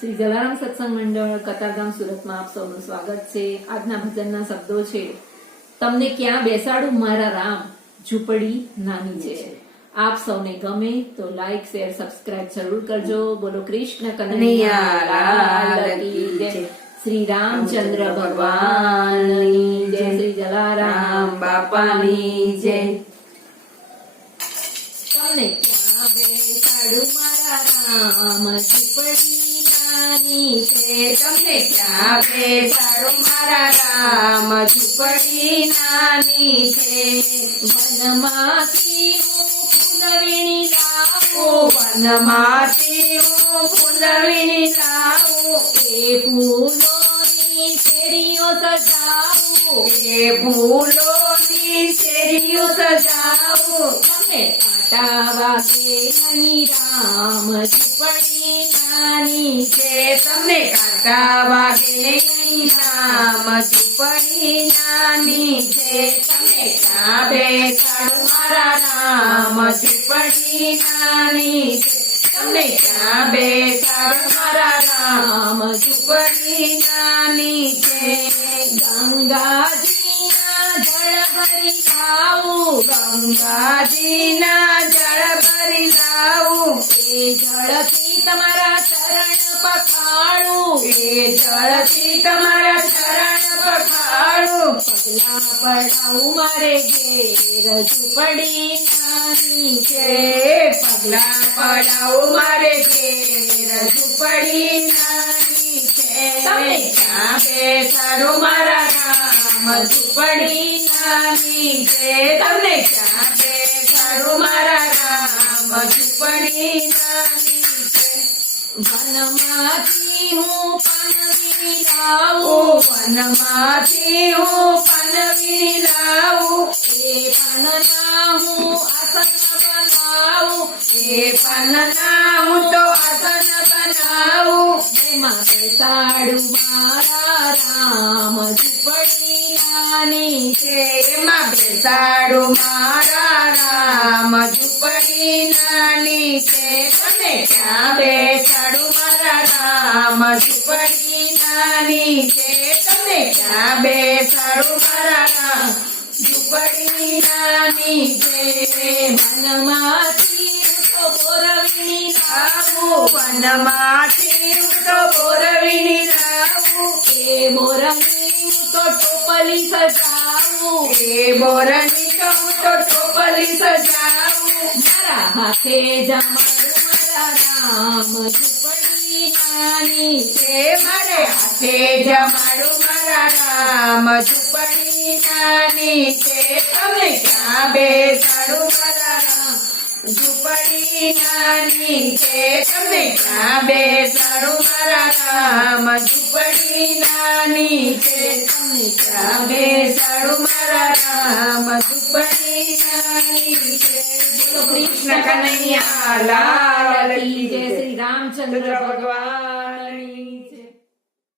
શ્રી જલારામ સત્સંગ મંડળ કતારગામ સુરતમાં આપ સૌનું સ્વાગત છે। આજના ભજનના શબ્દો છે, તમને ક્યાં બેસાડું મારા રામ, ઝૂંપડી નાની છે। આપ સૌને ગમે તો લાઈક શેર સબસ્ક્રાઇબ જરૂર કરજો। બોલો કૃષ્ણ કનૈયા લાલ કી જય, શ્રી રામચંદ્ર ભગવાનની જય, શ્રી જલારામ બાપાની જય। તમને ક્યાં બેસાડું મારા રામ, ઝૂંપડી નાની છે। તમને ક્યાં બેસાડું મારા રામ, ઝૂંપડી નાની છે। વનમાંથી હું ફૂલ વીણી લાવું, વનમાંથી હું ફૂલ વીણી લાવું, એ ફૂલોની શેરીઓ સજાવું, એ ફૂલોની શેરીઓ સજાવું। તમે કાંટા વાગે નહીં રામ, ઝૂંપડી નાની છે। તમને કાંટા વાગે નહીં રામ, ઝૂંપડી નાની છે। તમે ક્યાં બેસાડું મારા રામ, ઝૂંપડી નાની છે। તમને ક્યાં બેસાડું મારા રામ, ઝૂંપડી નાની છે। ગંગાજીના જળ ભરી લાવું, ગંગાજીના જળ ભરી લાવું, એ જળથી તમારા ચરણ પખાડું, એ જળથી તમારા ચરણ પખાડું। પગલા પડાવું મારે ઘેર, ઝૂંપડી નાની છે। પગલા પડાવું મારે ઘેર, ઝૂંપડી નાની છે। તમે ક્યાં બેસાડો મારા રામ, ઝૂંપડી નાની છે। તમને ક્યાં બેસાડો મારા રામ, ઝૂંપડી નાની છે। વનમાંથી હું પાન વીણી લાવું, વનમાંથી હું પાન વીણી લાવું, એ પાનના હું આસન બનાવું, એ પાનના હું તો આસન બનાવું। એમાં બેસાડું મારા રામ, ઝૂંપડી નાની છે। એમાં બેસાડું મારા રામ, ઝૂંપડી નાની છે। તમે ક્યાં બેસાડું મારા રામ, ઝૂંપડી નાની છે। તમે ક્યાં બેસાડું મારા રામ, ઝૂંપડી નાની છે। વનમાંથી હું તો બોર વીણી લાવું, વનમાંથી હું તો બોર વીણી લાવું, એ બોરની હું તો ટોપલી સજાવું, એ બોરની તો હું તો ટોપલી સજાવું। મારા હાથે જમાડું મારા રામ, ઝૂંપડી નાની છે। મારે હાથે જમાડું મારા રામ, ઝૂંપડી નાની છે। તમે ક્યાં બેસાડું મારા રામ, ઝૂંપડી નાની છે। તમે ક્યાં બેસાડું મારા રામ, ઝૂંપડી નાની છે। તમને ક્યાં બેસાડું મારા રામ, ઝૂંપડી નાની છે। બોલો કૃષ્ણ કનૈયા લાલ કી જય, શ્રી રામચંદ્ર ભગવાન।